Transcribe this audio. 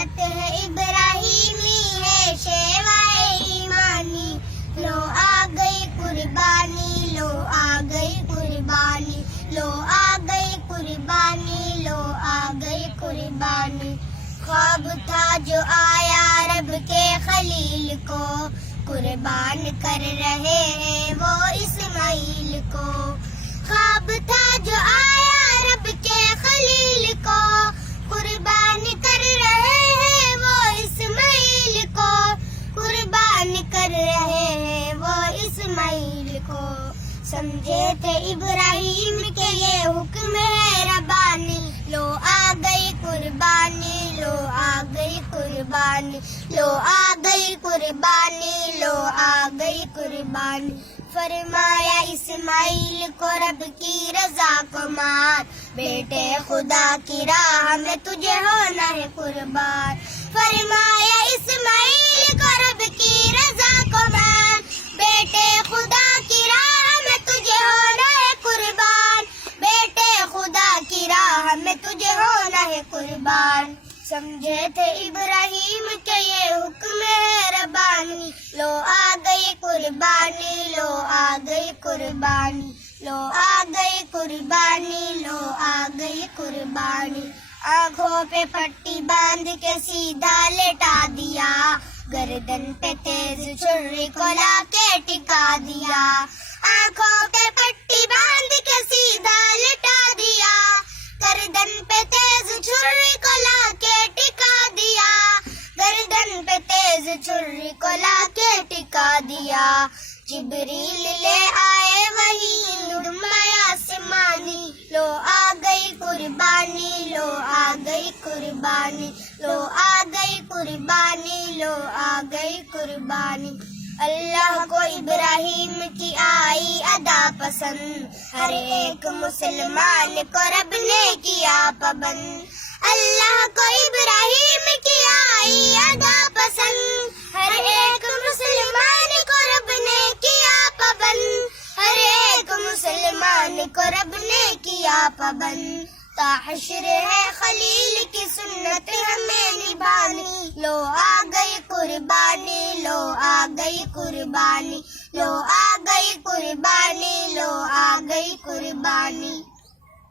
سنت ہے ابراہیمی ہے شیوائے ایمانی، لو آ گئی قربانی، لو آ گئی قربانی، لو آ گئی قربانی، لو آ گئی قربانی۔ خواب تھا جو آیا رب کے خلیل کو، قربان کر رہے ہیں وہ اسماعیل کو۔ خواب تھا جو آیا رب کے خلیل کو، قربان کر رہے ہیں وہ اسماعیل کو، قربان کر رہے ہیں وہ اسماعیل کو۔ سمجھے تھے ابراہیم کے یہ حکم ہے ربانی، لو آ گئی قربانی، لو آ گئی قربانی، لو آ گئی قربانی، لو آ گئی قربانی۔ فرمایا اسماعیل کو رب کی رضا کو مار، بیٹے خدا کی راہ میں تجھے ہونا ہے قربان۔ فرمایا اسماعیل کو رب کی رضا کو مار، بیٹے خدا کی راہ میں تجھے ہونا ہے قربان، بیٹے خدا کی راہ میں تجھے ہونا ہے قربان۔ سمجھے تھے ابراہیم کے یہ حکم ہے ربانی، لو آ گئی قربانی، لو آ گئی قربانی، لو آ گئی قربانی، لو آ گئی قربانی۔ آنکھوں پہ پٹی باندھ کے سیدھا لٹا دیا، گردن پہ تیز چھری کو لا کے ٹکا دیا۔ آنکھوں پہ پٹی باندھ کے سیدھا لٹا دیا، گردن پہ تیز چھری کو لا کے ٹکا دیا، گردن پہ تیز چھری کو لا کے ٹکا دیا۔ جبریل لے آئے وہی نغمہ آسمانی، لو آ گئی قربانی، لو آ گئی قربانی، لو آ گئی قربانی، لو آ گئی قربانی۔ اللہ کو ابراہیم کی آئی ادا پسند، ہر ایک مسلمان کو رب نے کیا پابند۔ اللہ کو ابراہیم کی آئی ادا پسند، ہر ایک مسلمان کو رب نے کیا پابند، ہر ایک مسلمان کو رب نے کیا پابند۔ تا حشر ہے خلیل کی سنت ہمیں نبھانی، لو آ گئی قربانی، لو آ گئی قربانی، لو آ گئی قربانی، لو آ گئی قربانی۔